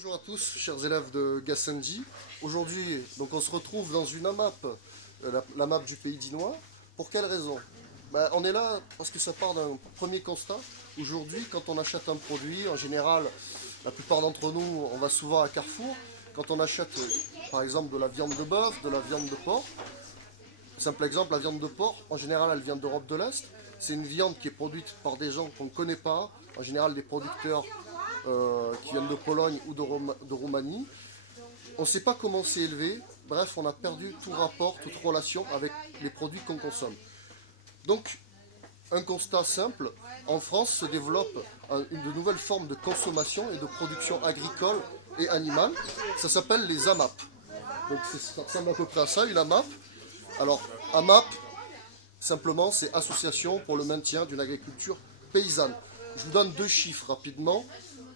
Bonjour à tous, chers élèves de Gassendi. Aujourd'hui, donc on se retrouve dans une AMAP, la map du Pays d'Inois. Pour quelle raison? On est là parce que ça part d'un premier constat. Aujourd'hui, quand on achète un produit, en général, la plupart d'entre nous, on va souvent à Carrefour. Quand on achète, par exemple, de la viande de bœuf, de la viande de porc, simple exemple, la viande de porc, en général, elle vient d'Europe de l'Est. C'est une viande qui est produite par des gens qu'on ne connaît pas, en général des producteurs qui viennent de Pologne ou de Roumanie. On ne sait pas comment c'est élevé. Bref, on a perdu tout rapport, toute relation avec les produits qu'on consomme. Donc, un constat simple, en France se développe de nouvelles formes de consommation et de production agricole et animale. Ça s'appelle les AMAP. Donc ça ressemble à peu près à ça, une AMAP. Alors, AMAP, simplement, c'est Association pour le maintien d'une agriculture paysanne. Je vous donne deux chiffres rapidement.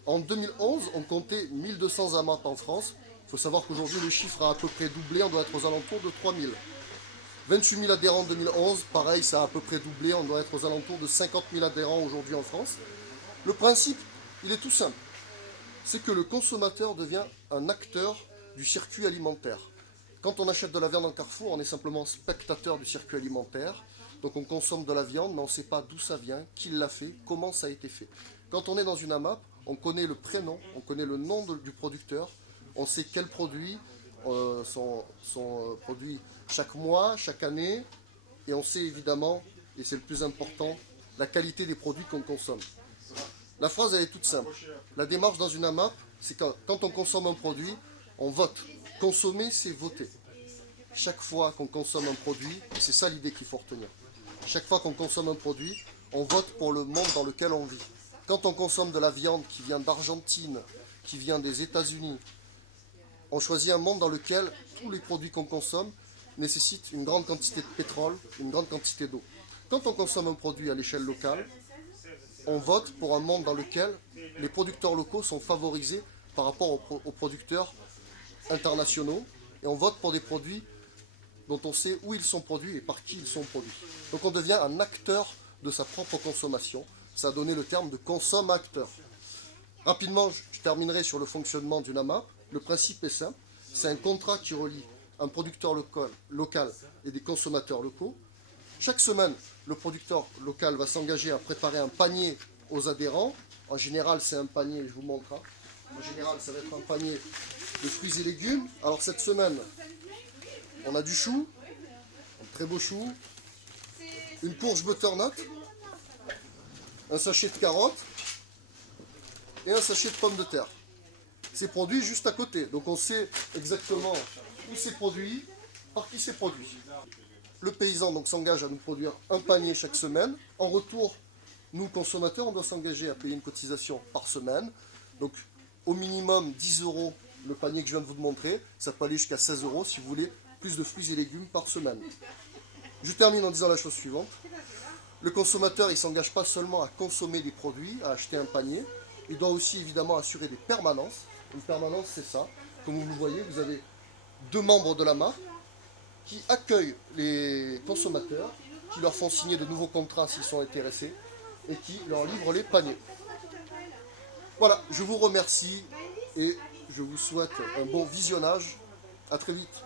En 2011, on comptait 1200 AMAP en France. Il faut savoir qu'aujourd'hui, le chiffre a à peu près doublé. On doit être aux alentours de 3000. 28 000 adhérents en 2011. Pareil, ça a à peu près doublé. On doit être aux alentours de 50 000 adhérents aujourd'hui en France. Le principe, il est tout simple. C'est que le consommateur devient un acteur du circuit alimentaire. Quand on achète de la viande en Carrefour, on est simplement spectateur du circuit alimentaire. Donc on consomme de la viande, mais on ne sait pas d'où ça vient, qui l'a fait, comment ça a été fait. Quand on est dans une AMAP, on connaît le prénom, on connaît le nom du producteur, on sait quels produits sont produits chaque mois, chaque année, et on sait évidemment, et c'est le plus important, la qualité des produits qu'on consomme. La phrase, elle est toute simple. La démarche dans une AMAP, c'est quand on consomme un produit, on vote. Consommer, c'est voter. Chaque fois qu'on consomme un produit, c'est ça l'idée qu'il faut retenir. Chaque fois qu'on consomme un produit, on vote pour le monde dans lequel on vit. Quand on consomme de la viande qui vient d'Argentine, qui vient des États-Unis, on choisit un monde dans lequel tous les produits qu'on consomme nécessitent une grande quantité de pétrole, une grande quantité d'eau. Quand on consomme un produit à l'échelle locale, on vote pour un monde dans lequel les producteurs locaux sont favorisés par rapport aux producteurs internationaux, et on vote pour des produits dont on sait où ils sont produits et par qui ils sont produits. Donc on devient un acteur de sa propre consommation. Ça a donné le terme de consommateur. Rapidement, je terminerai sur le fonctionnement d'une AMAP. Le principe est simple. C'est un contrat qui relie un producteur local et des consommateurs locaux. Chaque semaine, le producteur local va s'engager à préparer un panier aux adhérents. En général, c'est un panier, je vous montre. En général, ça va être un panier de fruits et légumes. Alors cette semaine, on a du chou, un très beau chou, une courge butternut, un sachet de carottes et un sachet de pommes de terre. C'est produit juste à côté, donc on sait exactement où c'est produit, par qui c'est produit. Le paysan donc s'engage à nous produire un panier chaque semaine. En retour, nous consommateurs, on doit s'engager à payer une cotisation par semaine. Donc au minimum 10 € le panier que je viens de vous montrer. Ça peut aller jusqu'à 16 € si vous voulez plus de fruits et légumes par semaine. Je termine en disant la chose suivante. Le consommateur, il ne s'engage pas seulement à consommer des produits, à acheter un panier. Il doit aussi évidemment assurer des permanences. Une permanence, c'est ça. Comme vous le voyez, vous avez deux membres de la marque qui accueillent les consommateurs, qui leur font signer de nouveaux contrats s'ils sont intéressés et qui leur livrent les paniers. Voilà, je vous remercie et je vous souhaite un bon visionnage. À très vite.